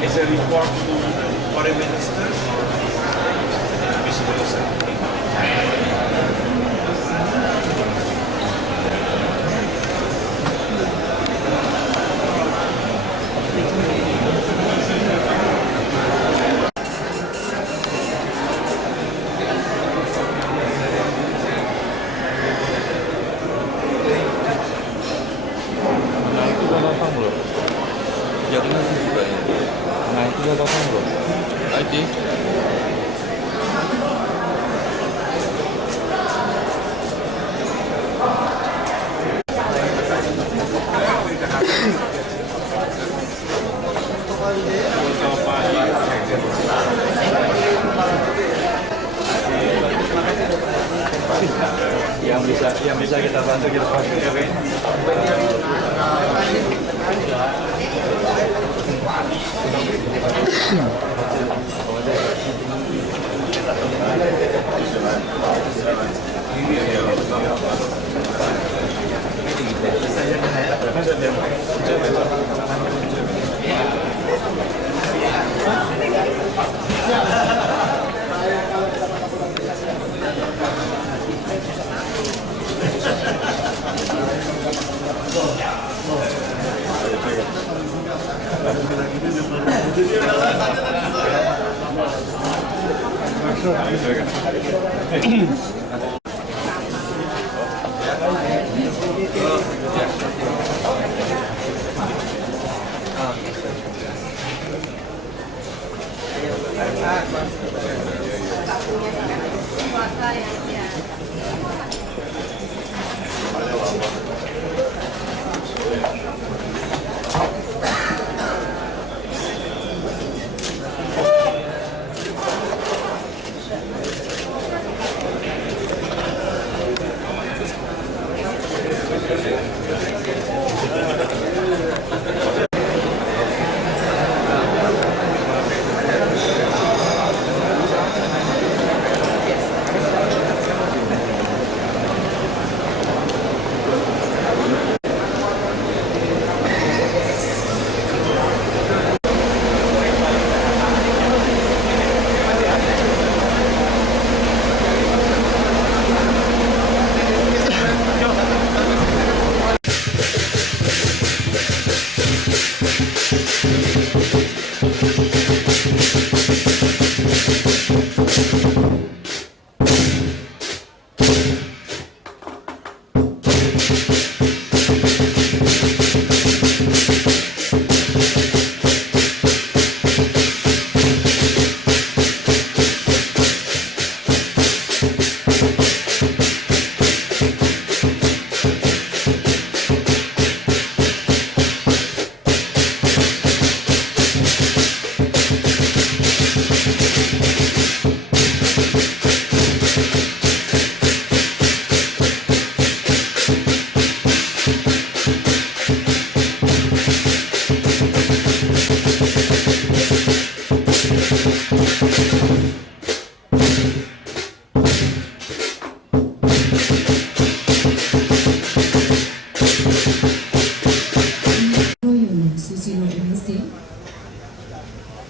Is a report to foreign minister, Vice President. Nah itu kan datang belum? kebijakan sih juga ya. Nah itu dia kosong bro. IT. Yang bisa kita bantu ya Win.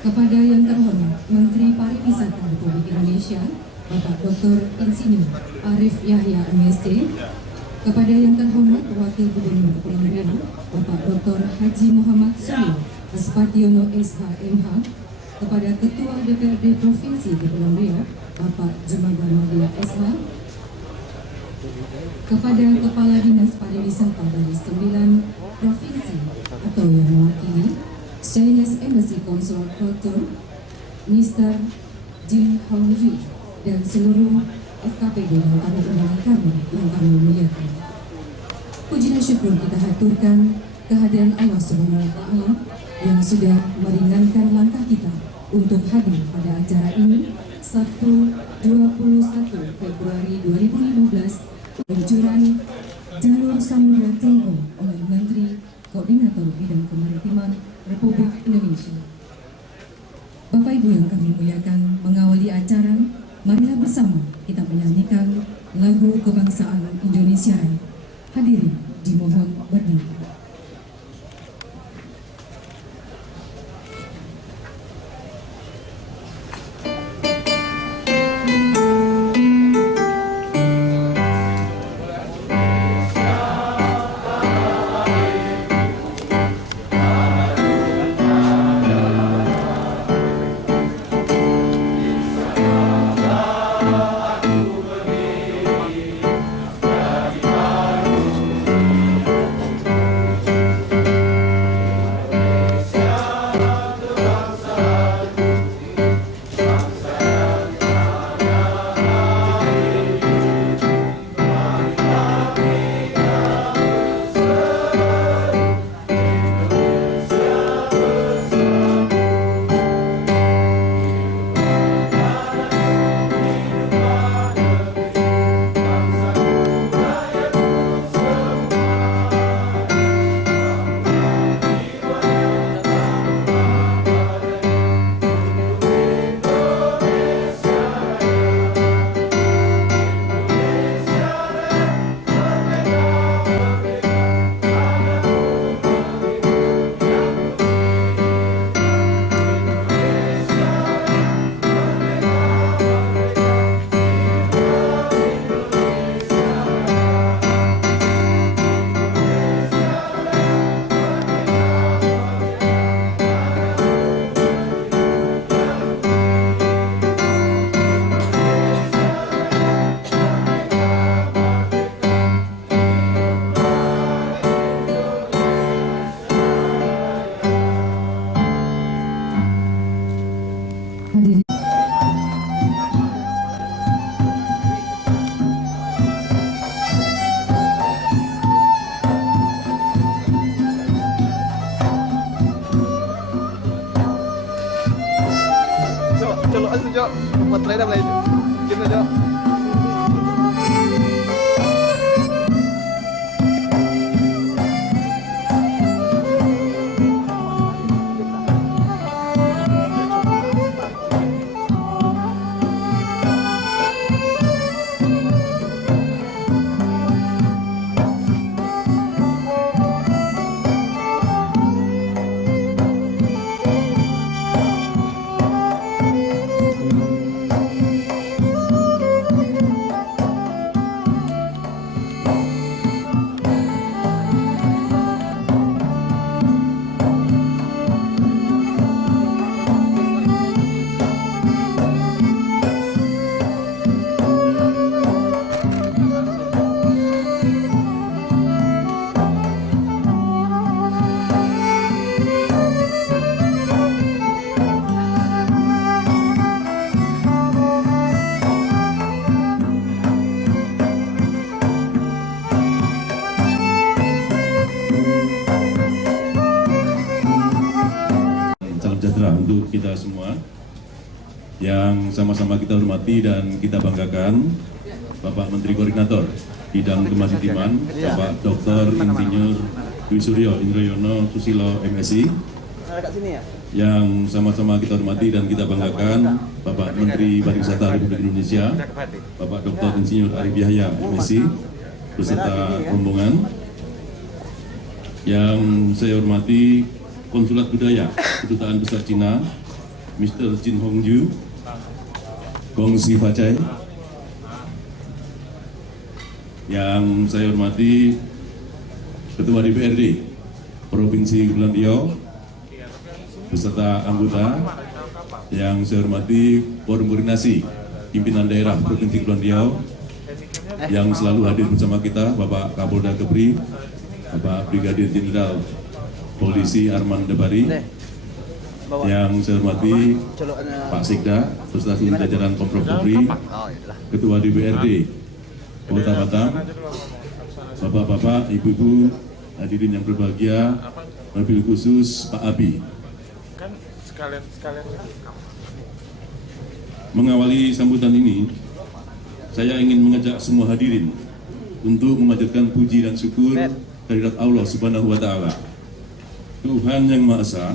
Kepada yang terhormat Menteri Pariwisata Republik Indonesia, Bapak Dr. Insinyur Arif Yahya MSc, kepada yang terhormat Wakil Gubernur Kepulauan Riau, Bapak Dr. Haji Muhammad Suryo Aspationo SH.MH, kepada Ketua DPRD Provinsi Kepulauan Riau, Bapak Jumaga Madia SH, kepada Kepala Dinas Pariwisata dari 9 provinsi atau yang mewakili Chinese Embassy Consul Culture, Mr. Jin Hong Yu, dan seluruh FKPD dan tamu-tamu kami yang kami muliakan. Puji dan syukur kita haturkan kehadiran Allah Subhanahu wa Ta'ala yang sudah meringankan langkah kita untuk hadir pada acara ini Sabtu 21 Februari 2015, peluncuran Jalur Samudra Tiongkok oleh Menteri Koordinator Bidang Kemaritiman Republik Indonesia. Bapak Ibu yang kami muliakan, mengawali acara, marilah bersama kita menyanyikan lagu kebangsaan Indonesia. Hadirin dimohon berdiri. Hadirin Chalo aja Jo, buat trade apa itu? Kita Jo. Salam sejahtera untuk kita semua yang sama-sama kita hormati dan kita banggakan Bapak Menteri Koordinator Bidang Kemaritiman, Bapak Dr. Insinyur Dwi Suryo Indroyono Susilo MSI, Kat sini ya. yang sama-sama kita hormati dan kita banggakan Bapak Menteri Pariwisata Republik Indonesia, Bapak Dr. Insinyur Arif Yahya MSI, beserta rombongan. Yang saya hormati Konsulat Budaya Kedutaan Besar Cina, Mr. Jin Hongju, Gong Si Facai. Yang saya hormati Ketua DPRD Provinsi Kepulauan Riau beserta anggota. Yang saya hormati Forum Koordinasi Pimpinan Daerah Provinsi Kepulauan Riau yang selalu hadir bersama kita, Bapak Kapolda Kepri, Bapak Brigadir Jenderal Polisi Arman Debari. Yang saya hormati Pak Sekda beserta seluruh jajaran Pemprov Kepri, Ketua DPRD Kota Batam, Bapak-bapak, ibu-ibu, hadirin yang berbahagia, wabil khusus Pak Abi. Mengawali sambutan ini, saya ingin mengajak semua hadirin untuk memanjatkan puji dan syukur kehadirat Allah Subhanahu wa Ta'ala, Tuhan yang Maha Esa,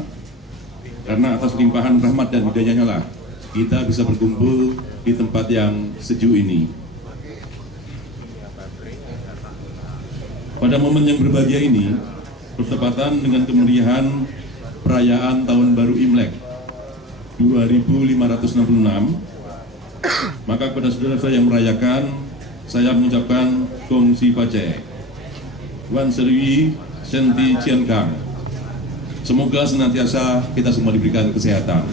karena atas limpahan rahmat dan hidayahnya lah kita bisa berkumpul di tempat yang sejuk ini. Pada momen yang berbahagia ini, bertepatan dengan kemeriahan perayaan Tahun Baru Imlek 2566, maka kepada saudara-saudara yang merayakan, saya mengucapkan Gong Si Facai, Wan Serwi Senti Cian Kang. Semoga senantiasa kita semua diberikan kesehatan.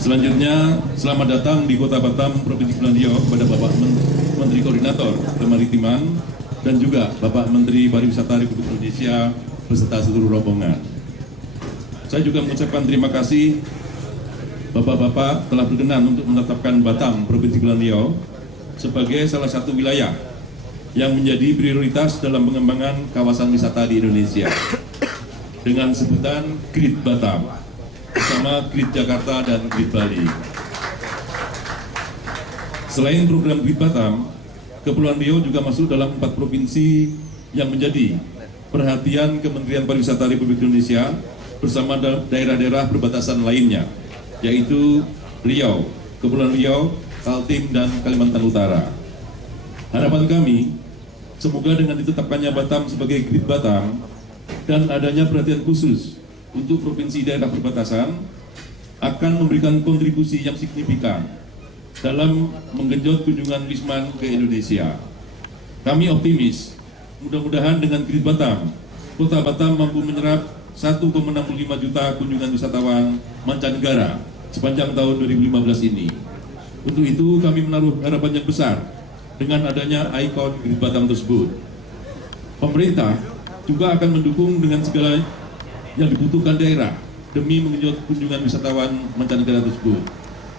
Selanjutnya, selamat datang di Kota Batam, Provinsi Kepulauan Riau kepada Bapak Menteri Koordinator Kemaritiman dan juga Bapak Menteri Pariwisata Republik Indonesia beserta seluruh rombongan. Saya juga mengucapkan terima kasih Bapak-bapak telah berkenan untuk menetapkan Batam, Provinsi Kepulauan Riau sebagai salah satu wilayah yang menjadi prioritas dalam pengembangan kawasan wisata di Indonesia dengan sebutan Grid Batam bersama Grid Jakarta dan Grid Bali. Selain program Grid Batam, Kepulauan Riau juga masuk dalam 4 provinsi yang menjadi perhatian Kementerian Pariwisata Republik Indonesia bersama daerah-daerah perbatasan lainnya, yaitu Riau, Kepulauan Riau, Kaltim, dan Kalimantan Utara. Harapan kami, semoga dengan ditetapkannya Batam sebagai Grid Batam dan adanya perhatian khusus untuk provinsi daerah perbatasan akan memberikan kontribusi yang signifikan dalam menggenjot kunjungan Wisman ke Indonesia. Kami optimis, mudah-mudahan dengan Grid Batam, Kota Batam mampu menyerap 1,65 juta kunjungan wisatawan mancanegara sepanjang tahun 2015 ini. Untuk itu kami menaruh harapan yang besar dengan adanya ikon Grid Batam tersebut. Pemerintah juga akan mendukung dengan segala yang dibutuhkan daerah demi mengenjot kunjungan wisatawan mancanegara tersebut,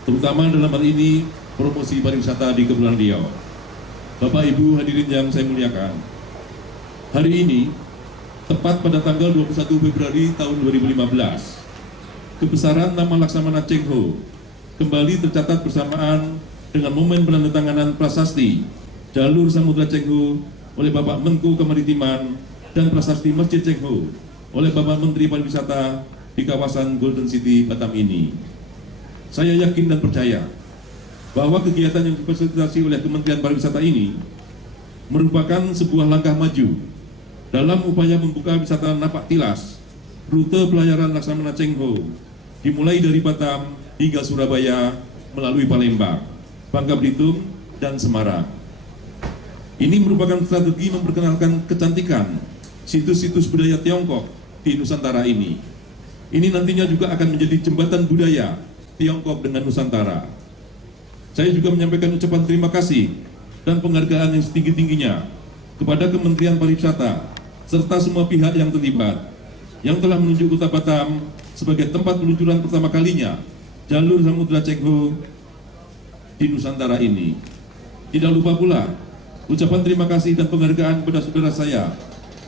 terutama dalam hal ini promosi pariwisata di Kepulauan Riau. Bapak Ibu hadirin yang saya muliakan, hari ini tepat pada tanggal 21 Februari tahun 2015, kebesaran nama Laksamana Cheng Ho kembali tercatat bersamaan dengan momen penandatanganan prasasti Jalur Samudra Cheng Ho oleh Bapak Menko Kemaritiman dan prasasti Masjid Cheng Ho oleh Bapak Menteri Pariwisata di kawasan Golden City Batam ini. Saya yakin dan percaya bahwa kegiatan yang difasilitasi oleh Kementerian Pariwisata ini merupakan sebuah langkah maju dalam upaya membuka wisata napak tilas rute pelayaran Laksamana Cheng Ho dimulai dari Batam hingga Surabaya melalui Palembang, Bangka Belitung, dan Semarang. Ini merupakan strategi memperkenalkan kecantikan situs-situs budaya Tiongkok di Nusantara ini. Ini nantinya juga akan menjadi jembatan budaya Tiongkok dengan Nusantara. Saya juga menyampaikan ucapan terima kasih dan penghargaan yang setinggi-tingginya kepada Kementerian Pariwisata serta semua pihak yang terlibat yang telah menunjuk Kota Batam sebagai tempat peluncuran pertama kalinya Jalur Samudra Cheng Ho di Nusantara ini. Tidak lupa pula ucapan terima kasih dan penghargaan kepada saudara saya,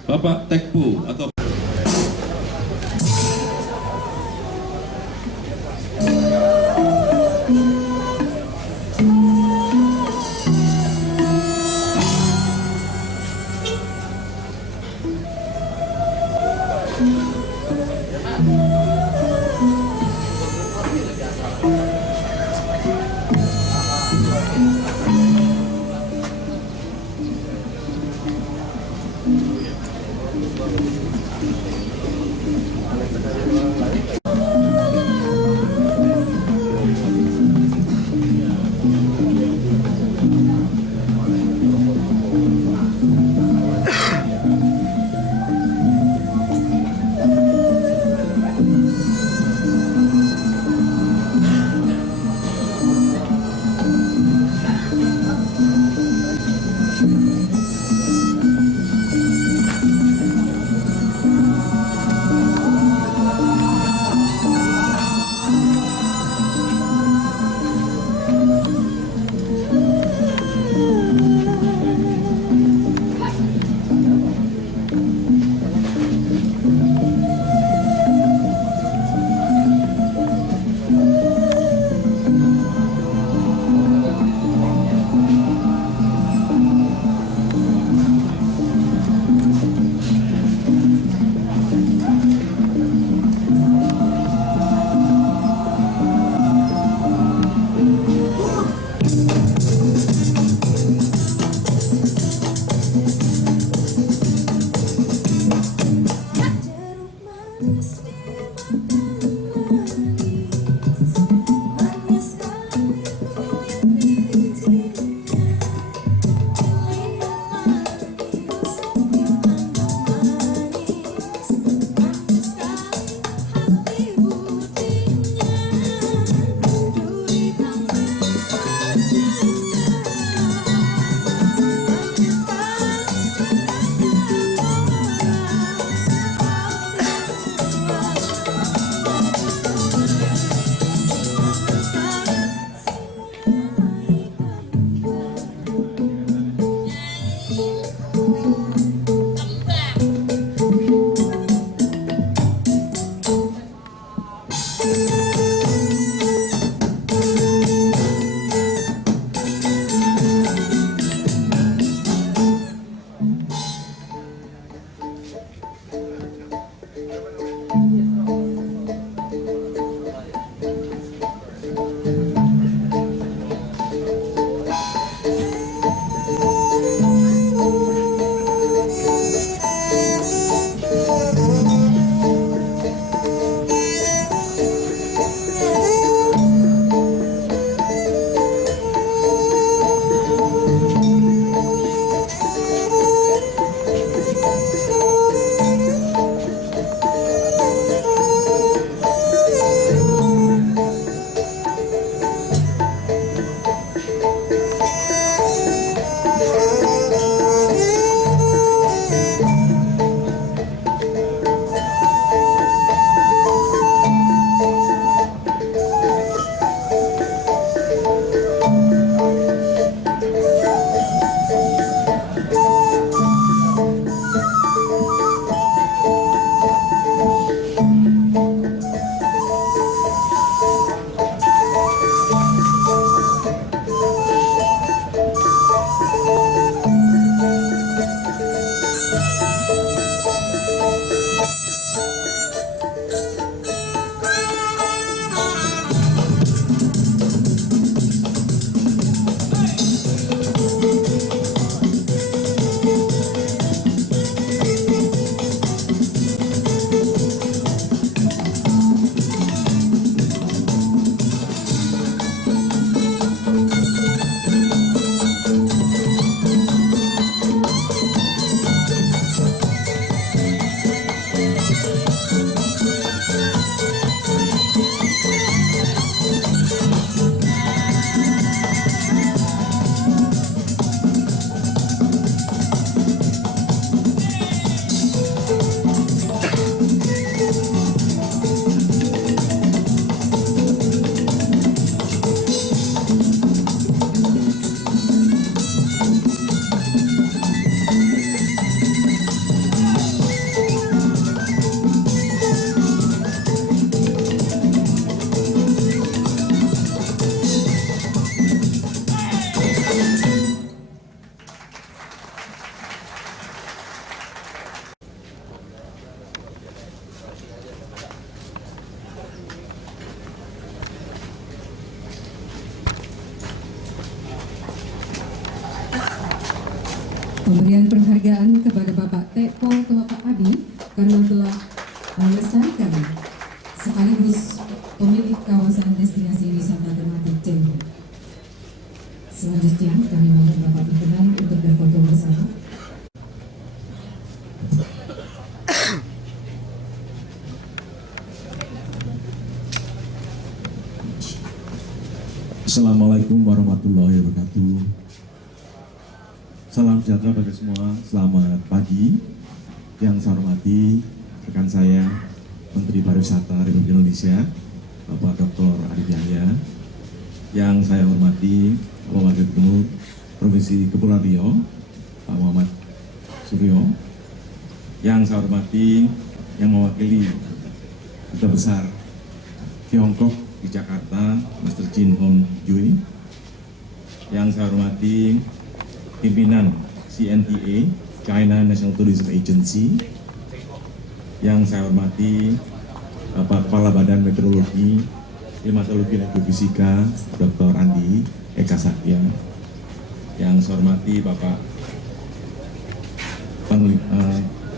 Bapak Tekpo atau Pemberian penghargaan kepada Bapak Teko ke Bapak Adi karena telah melestarikan sekaligus pemilik kawasan destinasi wisata tematik Cengho. Selanjutnya kami mohon Bapak berkenan untuk berfoto bersama. Assalamualaikum warahmatullahi wabarakatuh. Salam sejahtera bagi semua. Selamat pagi. Yang saya hormati rekan saya Menteri Pariwisata Republik Indonesia Bapak Dr. Adi Jaya. Yang saya hormati Bapak Wakil Gubernur Provinsi Kepulauan Riau Pak Muhammad Suryo. Yang saya hormati yang mewakili Duta Besar Tiongkok di Jakarta, Mr. Jin Hong Jui. Yang saya hormati pimpinan CNTA, China National Tourism Agency. Yang saya hormati Bapak Kepala Badan Meteorologi, Klimatologi dan Geofisika, Dr. Andi Eka Satya. Yang saya hormati Bapak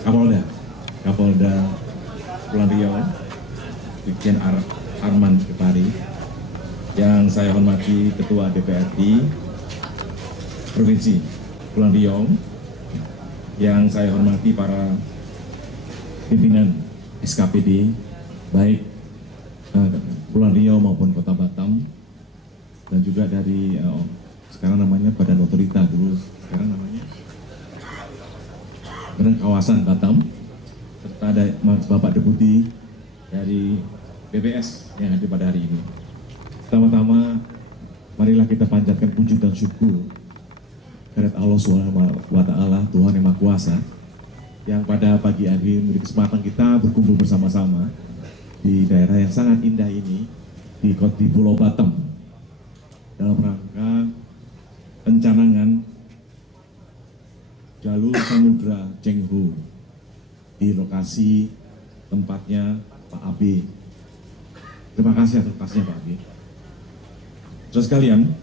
Kapolda Kepulauan Riau, Brigjen Arman Kepari. Yang saya hormati Ketua DPRD Provinsi Kepulauan Riau, yang saya hormati para pimpinan SKPD baik Kepulauan Riau maupun Kota Batam, dan juga dari sekarang namanya Badan Otorita, dulu sekarang namanya Badan Kawasan Batam, serta ada Bapak Deputi dari BPS yang hadir pada hari ini. Pertama-tama marilah kita panjatkan puji dan syukur kehadirat Allah SWT, Tuhan Yang Maha Kuasa, yang pada pagi hari memberi kesempatan kita berkumpul bersama-sama di daerah yang sangat indah ini, di Pulau Batam, dalam rangka pencanangan jalur samudra Cengho di lokasi tempatnya Pak AB. Terima kasih atas pasnya Pak AB. Saudara sekalian,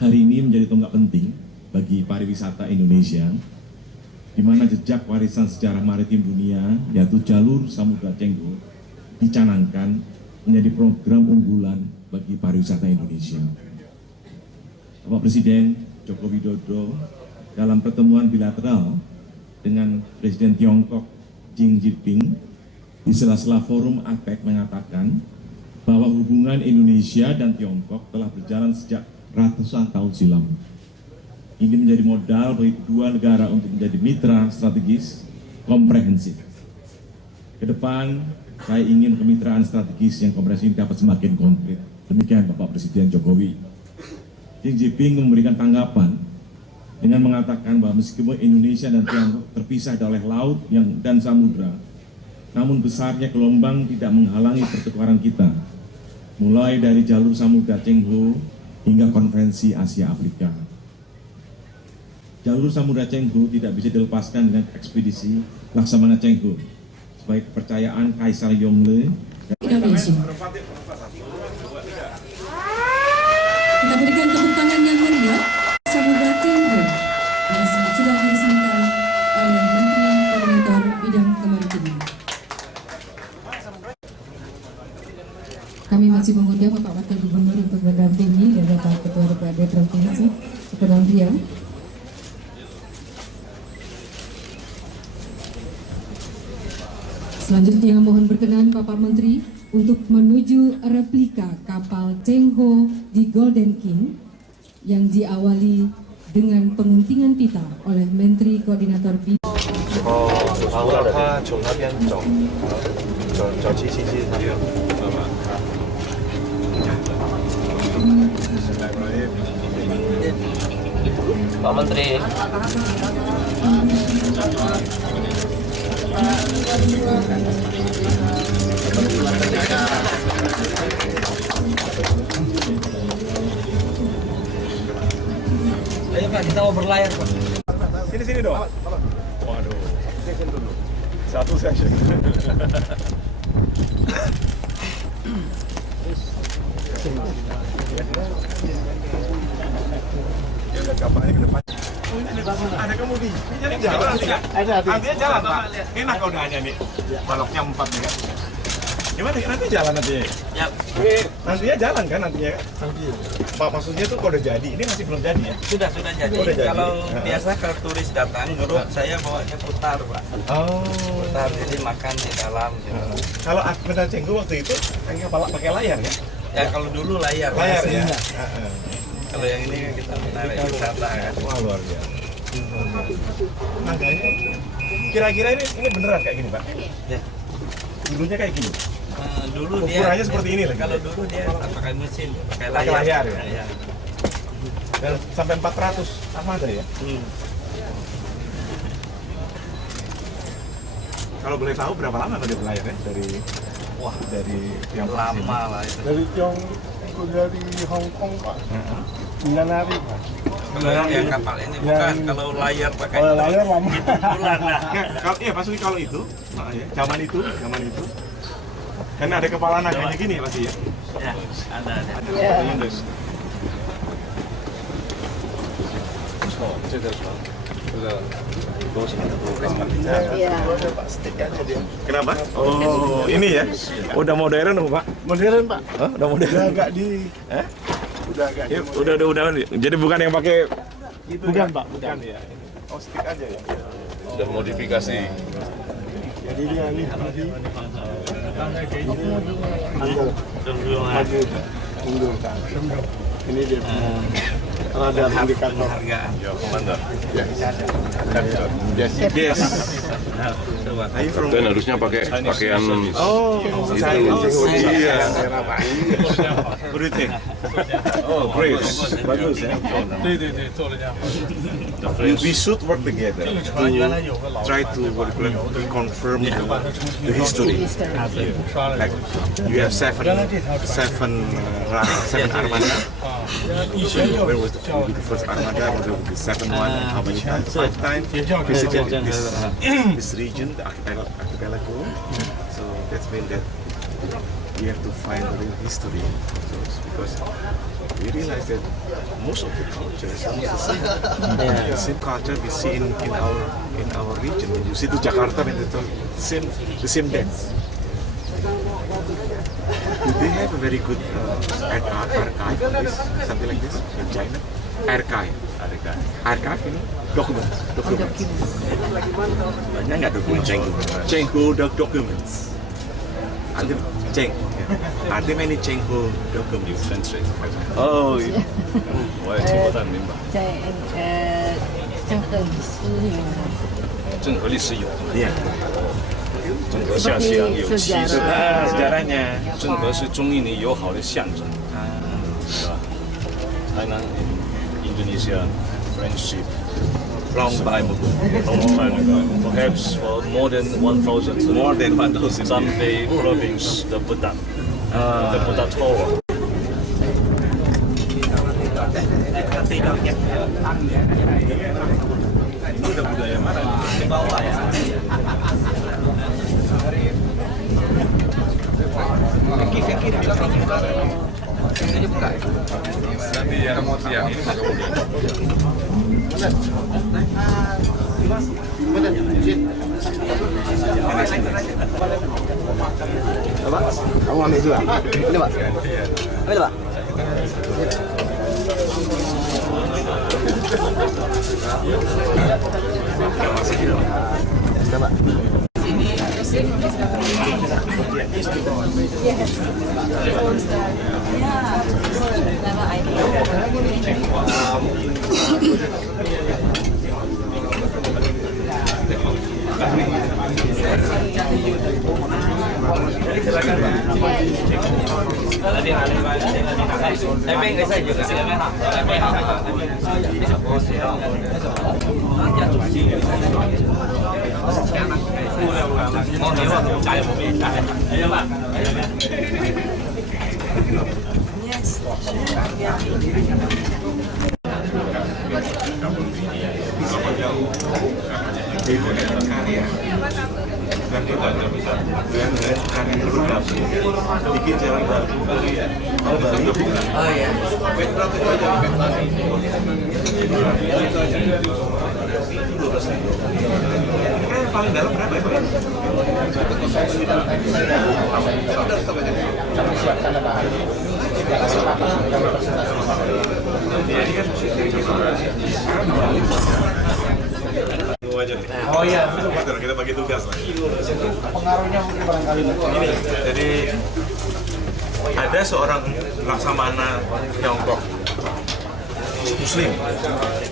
hari ini menjadi tonggak penting bagi pariwisata Indonesia, di mana jejak warisan sejarah maritim dunia, yaitu jalur Samudra Cengho, dicanangkan menjadi program unggulan bagi pariwisata Indonesia. Bapak Presiden Joko Widodo dalam pertemuan bilateral dengan Presiden Tiongkok Xi Jinping di sela-sela forum APEC mengatakan bahwa hubungan Indonesia dan Tiongkok telah berjalan sejak ratusan tahun silam. Ini menjadi modal bagi kedua negara untuk menjadi mitra strategis komprehensif. Ke depan, saya ingin kemitraan strategis yang komprehensif ini dapat semakin konkret. Demikian Bapak Presiden Jokowi. Xi Jinping memberikan tanggapan dengan mengatakan bahwa meskipun Indonesia dan Tiongkok terpisah oleh laut dan samudra, namun besarnya gelombang tidak menghalangi pertukaran kita, mulai dari jalur Samudra Cengho hingga konferensi Asia Afrika. jalur Samudra Cengho tidak bisa dilepaskan dengan ekspedisi Laksamana Cengho sebagai kepercayaan Kaisar Yongle. Indonesia. Kita berikan tepuk tangan yang meriah Samudra Cengho yang sudah diresmikan oleh Menteri Koordinator Bidang Kemaritiman. Kami masih mengundang Bapak Wakil Gubernur untuk mendampingi dan Bapak Ketua DPRD Provinsi Kepulauan Riau. Selanjutnya mohon berkenan Bapak Menteri untuk menuju replika kapal Cengho di Golden King yang diawali dengan penguntingan pita oleh Menteri Koordinator Bidang. 好了，他从那边走去。 Pak Menteri. Ayo Pak, kita mau berlayar Pak. Sini dong. Waduh. Session dulu. Satu session. Ya udah kapalnya ke depan. Ada kemudi. Ini jadi jalan nanti ya? Nantinya jalan Pak. Enak kalau udah nih. Baloknya 4 nih kan. Gimana nanti jalan nantinya? Ya. Nantinya jalan kan nantinya? Pak maksudnya tuh kalau udah jadi, ini masih belum jadi ya? Sudah jadi. Udah jadi. Kalau biasa kalau turis datang, grup saya bawanya putar Pak. Oh. Putar jadi makan di dalam. Gitu. Kalau Akmeda Cengho waktu itu pakai layar ya? Ya kalau dulu layar. Layar Mas. ya? Kalau yang ini kita menarik wisata kan. Wah luar biasa. Makanya kira-kira ini beneran kayak gini Pak? Ya. Dulunya kayak gini? Dulu Ukurannya dia seperti ini lagi? Kalau dulu dia tak pakai mesin, pakai Pakai layar. layar ya? Iya. Dan sampai 400 armada ya? Kalau boleh tahu berapa lama tadi berlayar ya? Dari yang Lama lah itu. Dari dari Hong Kong Pak. 9 hari Pak. Kalau yang kapal ini bukan, kalau layar pakai Kalau layar lama. bulan lah. Iya pasti kalau itu, zaman itu. Kan ada kepala naganya gini pasti ya? Ya, ada. Kenapa? Oh ini ya? Udah modern Pak? Modern Pak. Hah? Udah modern? Udah agak di udah agak Ya, udah. Jadi bukan yang pakai itu Bukan, ya? Pak, bukan. ya. Oh stick aja ya. Sudah modifikasi. Jadi dia ini tadi mundur ke atas. Ini dia radar indikator. Harga. Yes. Dan harusnya pakai pakaian Oh, iya. Oh, great. Bagus ya. We should work together to try to confirm the history. Like you have seven armada. Where was the first armada? Was it the second one? How many times? 5 times. Visited this region, the archipelago. So that's mean that we have to find the real history. So it's because we realize that most of the culture is almost the same. The same culture we see in our region. When you see to Jakarta, when the same dance. Do they have a very good archive of this, something like this in China? Archive ini document. Banyak nggak dokumen Cengho documents. Ada Are there many Cengho documents? Oh, 我也听不太明白。郑和历史有， iya. 郑和下西洋有旗帜， Sejarahnya. 郑和是中印尼友好的象征，是吧？台南 Indonesia friendship Long time ago. long time ago, perhaps for more than 1,000. More than 1,000 Sampai province the Buddha Tower. udah budaya mana? Di bawah ya. Fikir bilang ini dibuka. Nanti yang ini kemudian. Pak, kamu ambil juga. Ini Pak. Ambil Pak. Sudah Pak. Bikin jalan baru. Oh ya. Paling dalam berapa ya Pak? Oh iya. Kita bagi tugas lah. Pengaruhnya mungkin barangkali. Ini, jadi ada seorang laksamana Tiongkok Muslim,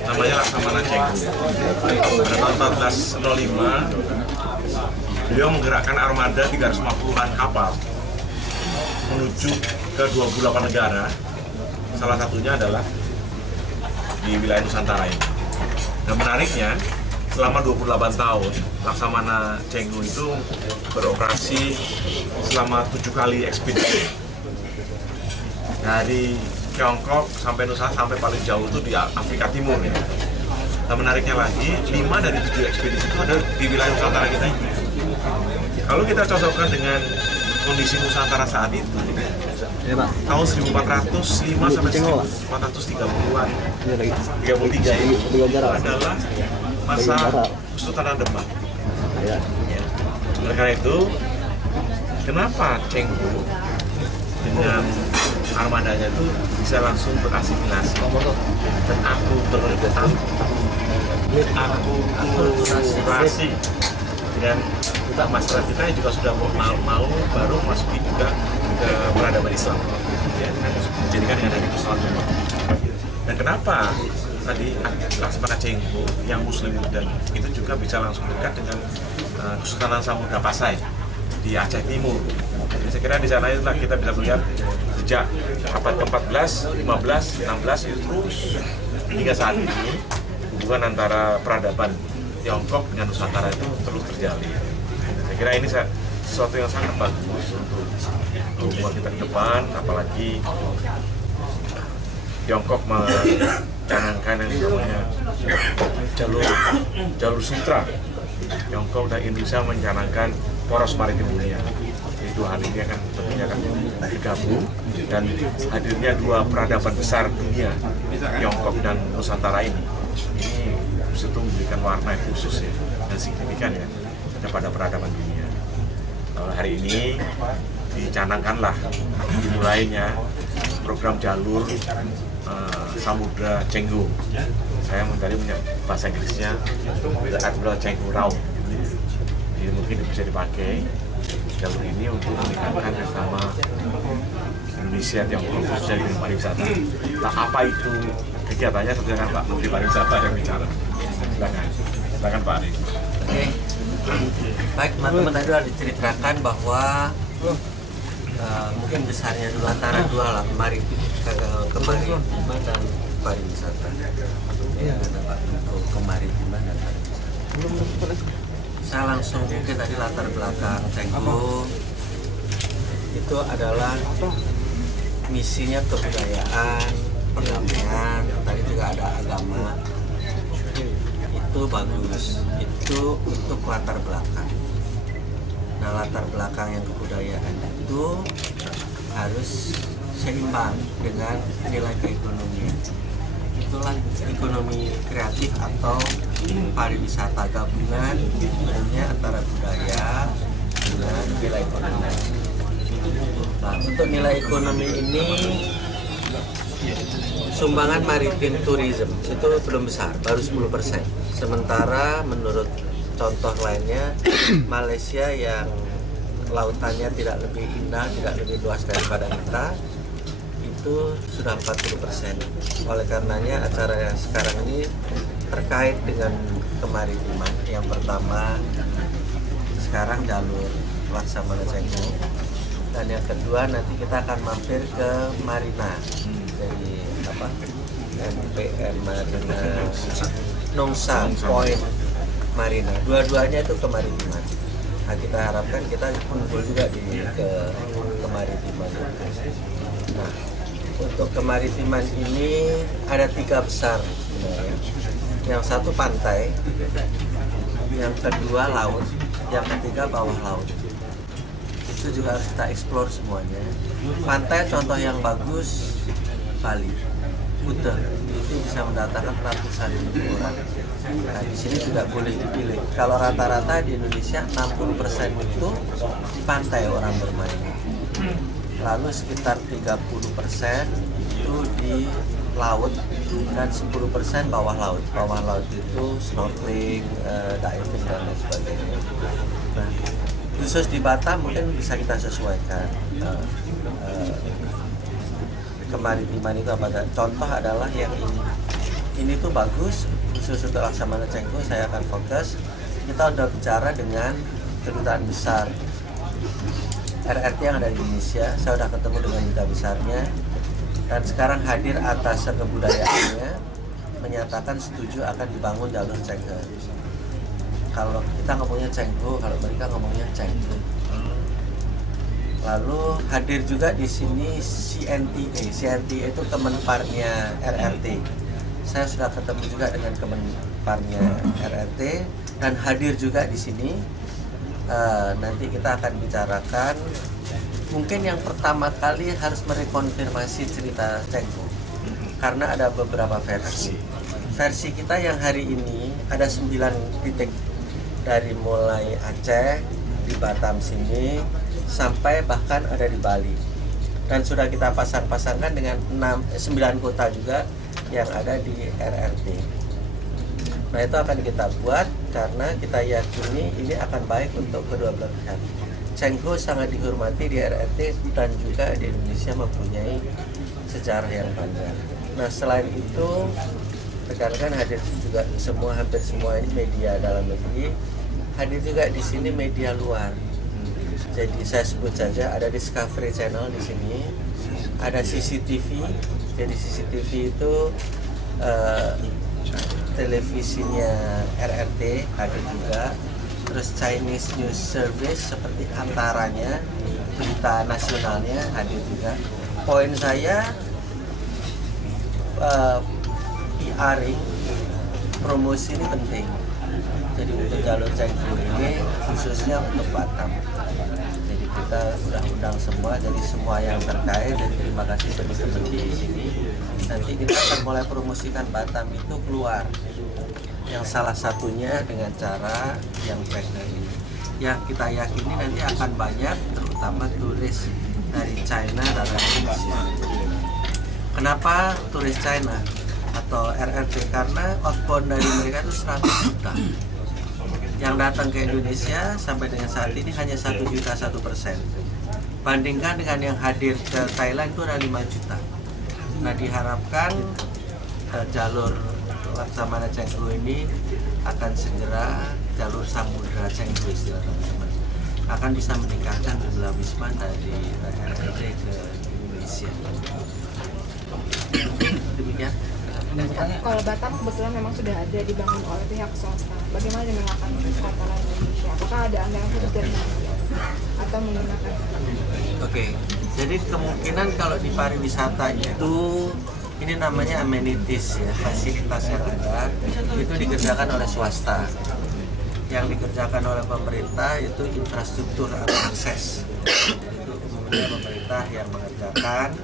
namanya Laksamana Cheng. Pada tahun 1405, beliau menggerakkan armada 350-an kapal menuju ke 28 negara. Salah satunya adalah di wilayah Nusantara ini. Dan menariknya, selama 28 tahun, Laksamana Cheng Ho itu beroperasi selama 7 kali ekspedisi. Dari Tiongkok sampai Nusantara, sampai paling jauh itu di Afrika Timur ya. Dan menariknya lagi, 5 dari 7 ekspedisi itu ada di wilayah Nusantara kita ini. Kalau kita cocokkan dengan kondisi Nusantara saat itu, Ya Pak. tahun 1405 sampai 1430-an, 33 itu adalah masa Kesultanan Demak. Ya. Oleh karena itu, kenapa Cheng Ho dengan armadanya itu bisa langsung berasimilasi dan akulturasi dengan masyarakat kita yang juga sudah mau baru masuki juga ke peradaban Islam, ya, dan menjadikan dengan dari Kesultanan Demak. Dan kenapa tadi Laksamana Cheng Ho yang Muslim dan itu juga bisa langsung dekat dengan Kesultanan Samudra Pasai di Aceh Timur. Jadi saya kira di sana itulah kita bisa melihat sejak abad ke-14, 15, 16 itu terus hingga saat ini hubungan antara peradaban Tiongkok dengan Nusantara itu terus terjalin. Saya kira ini sesuatu yang sangat bagus untuk hubungan kita ke depan, apalagi Tiongkok mencanangkan yang namanya jalur sutra. Tiongkok dan Indonesia mencanangkan poros maritim dunia. Jadi dua hal ini akan tentunya akan bergabung dan hadirnya dua peradaban besar dunia, Tiongkok dan Nusantara ini itu memberikan warna yang khusus ya dan signifikan ya kepada peradaban dunia. Hari ini dicanangkanlah dimulainya program jalur Samudra Cheng Ho. Saya tadi punya bahasa Inggrisnya The Admiral Cheng Ho Route. Jadi mungkin bisa dipakai jalur ini untuk meningkatkan kerjasama Indonesia Tiongkok khususnya di pariwisata. Nah, apa itu kegiatannya? Silakan Pak Menteri Pariwisata yang bicara. Silakan Pak Ari. Oke. Baik, teman-teman tadi sudah diceritakan bahwa mungkin besarnya dulu antara dua lah, kemaritiman dan pariwisata. Ya, ada Pak Menko kemaritiman dan pariwisata. Saya langsung mungkin tadi latar belakang Cheng Ho itu adalah misinya kebudayaan, perdamaian, tadi juga ada agama. itu bagus, itu untuk latar belakang. Nah, latar belakang yang kebudayaan itu harus seimbang dengan nilai keekonomian. Itulah ekonomi kreatif atau pariwisata gabungan sebenarnya antara budaya dengan nilai ekonomi. Nah, untuk nilai ekonomi ini sumbangan maritim tourism itu belum besar, baru 10%. Sementara menurut contoh lainnya, Malaysia yang lautannya tidak lebih indah, tidak lebih luas daripada kita, itu sudah 40%. Oleh karenanya acara sekarang ini terkait dengan kemaritiman. Yang pertama, sekarang jalur Laksamana Cengho, dan yang kedua nanti kita akan mampir ke Marina. Jadi apa? MPM Marina Nongsa Point Marina. Dua-duanya itu kemaritiman. Nah, kita harapkan kita unggul juga ke kemaritiman. Nah, untuk kemaritiman ini ada 3 besar sebenarnya. Yang satu pantai, yang kedua laut, yang ketiga bawah laut. Itu juga harus kita eksplor semuanya. Pantai contoh yang bagus Bali, Kuta, itu bisa mendatangkan ratusan ribu orang. Nah, di sini juga boleh dipilih. Kalau rata-rata di Indonesia 60% itu di pantai orang bermain. Lalu sekitar 30% itu di laut dan 10% bawah laut. Bawah laut itu snorkeling, diving dan lain sebagainya. Nah, khusus di Batam mungkin bisa kita sesuaikan. Kemaritiman itu apa? Contoh adalah yang ini. Ini tuh bagus, khusus untuk Laksamana Cengho saya akan fokus. Kita udah bicara dengan kedutaan besar RRT yang ada di Indonesia. Saya udah ketemu dengan duta besarnya dan sekarang hadir atas kebudayaannya menyatakan setuju akan dibangun jalur Cengho. Kalau kita ngomongnya Cengho, kalau mereka ngomongnya Cengho. Lalu hadir juga di sini CNTA. CNTA itu Kemenparnya RRT. Saya sudah ketemu juga dengan Kemenparnya RRT dan hadir juga di sini. Nanti kita akan bicarakan. Mungkin yang pertama kali harus merekonfirmasi cerita Cengho karena ada beberapa versi. Versi kita yang hari ini ada 9 titik dari mulai Aceh di Batam sini sampai bahkan ada di Bali, dan sudah kita pasang-pasangkan dengan 9 kota juga yang ada di RRT. Nah, itu akan kita buat karena kita yakini ini akan baik untuk kedua belah pihak. Cengho sangat dihormati di RRT dan juga di Indonesia mempunyai sejarah yang panjang. Nah, selain itu rekan-rekan hadir juga hampir semua ini media dalam negeri, hadir juga di sini media luar. Jadi saya sebut saja ada Discovery Channel di sini, ada CCTV. Jadi CCTV itu televisinya RRT hadir juga. Terus Chinese News Service seperti antaranya, berita nasionalnya hadir juga. Poin saya PR-ing, promosi ini penting. Jadi untuk jalur Cengho ini khususnya untuk Batam. Jadi kita sudah undang semua, jadi semua yang terkait, dan terima kasih teman-teman di sini. Nanti kita akan mulai promosikan Batam itu keluar. Yang salah satunya dengan cara yang baik ini. Yang kita yakini nanti akan banyak, terutama turis dari China dan Indonesia. Kenapa turis China atau RRT? Karena outbound dari mereka itu 100 juta. Yang datang ke Indonesia sampai dengan saat ini hanya 1 juta 1%. Bandingkan dengan yang hadir ke Thailand itu ada 5 juta. Nah, diharapkan jalur Laksamana Cengho ini akan segera jalur Samudra Cengho istilah teman-teman, akan bisa meningkatkan jumlah wisman dari RRT ke Indonesia. Demikian. Kalau Batam kebetulan memang sudah ada dibangun oleh pihak swasta. Bagaimana dengan wisata lain Indonesia? Apakah ada anggaran khusus dari Indonesia atau menggunakan? Oke, jadi kemungkinan kalau di pariwisata itu ini namanya amenities ya, fasilitas yang ada itu dikerjakan oleh swasta. Yang dikerjakan oleh pemerintah itu infrastruktur atau akses. Itu umumnya pemerintah yang mengerjakan.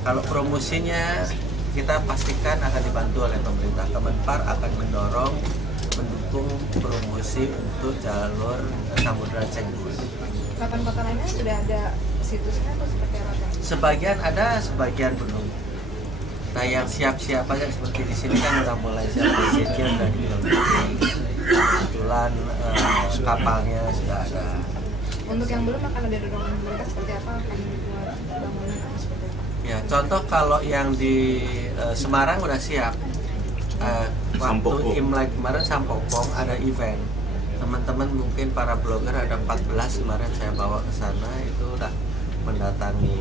Kalau promosinya kita pastikan akan dibantu oleh pemerintah. Kemenpar akan mendukung promosi untuk jalur Samudra Cengho. 8 kota lainnya sudah ada situsnya atau seperti apa? Sebagian ada, sebagian belum. Nah, yang siap-siap aja seperti di sini kan udah mulai siap, basicnya udah dibangun. Kebetulan kapalnya sudah ada. Untuk yang belum akan ada dorongan pemerintah seperti apa? Akan dibuat bangunan atau seperti apa? Ya, contoh kalau yang di Semarang udah siap. Waktu Sampokong. Imlek kemarin Sampokong ada event. Teman-teman mungkin para blogger ada 14 kemarin saya bawa ke sana, itu udah mendatangi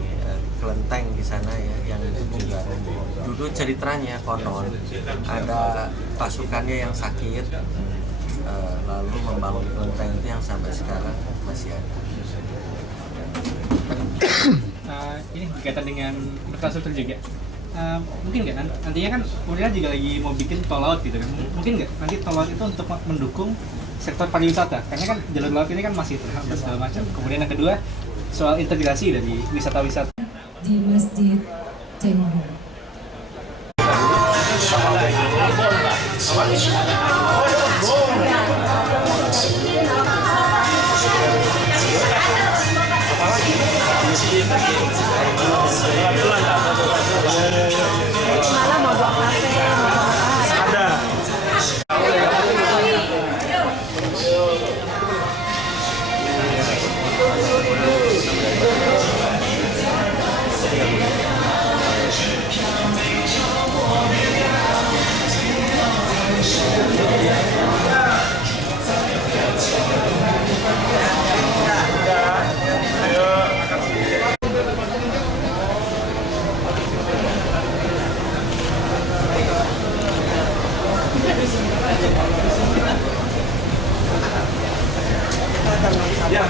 kelenteng di sana ya, yang itu juga dulu ceritanya konon ada pasukannya yang sakit, lalu membangun kelenteng itu yang sampai sekarang masih ada. Ini berkaitan dengan infrastruktur juga. Mungkin nggak nantinya kan pemerintah juga lagi mau bikin tol laut gitu kan? Mungkin nggak nanti tol laut itu untuk mendukung sektor pariwisata? Karena kan jalur laut ini kan masih terhambat segala macam. Kemudian yang kedua soal integrasi dari wisata-wisata di Masjid Cengho. Ya,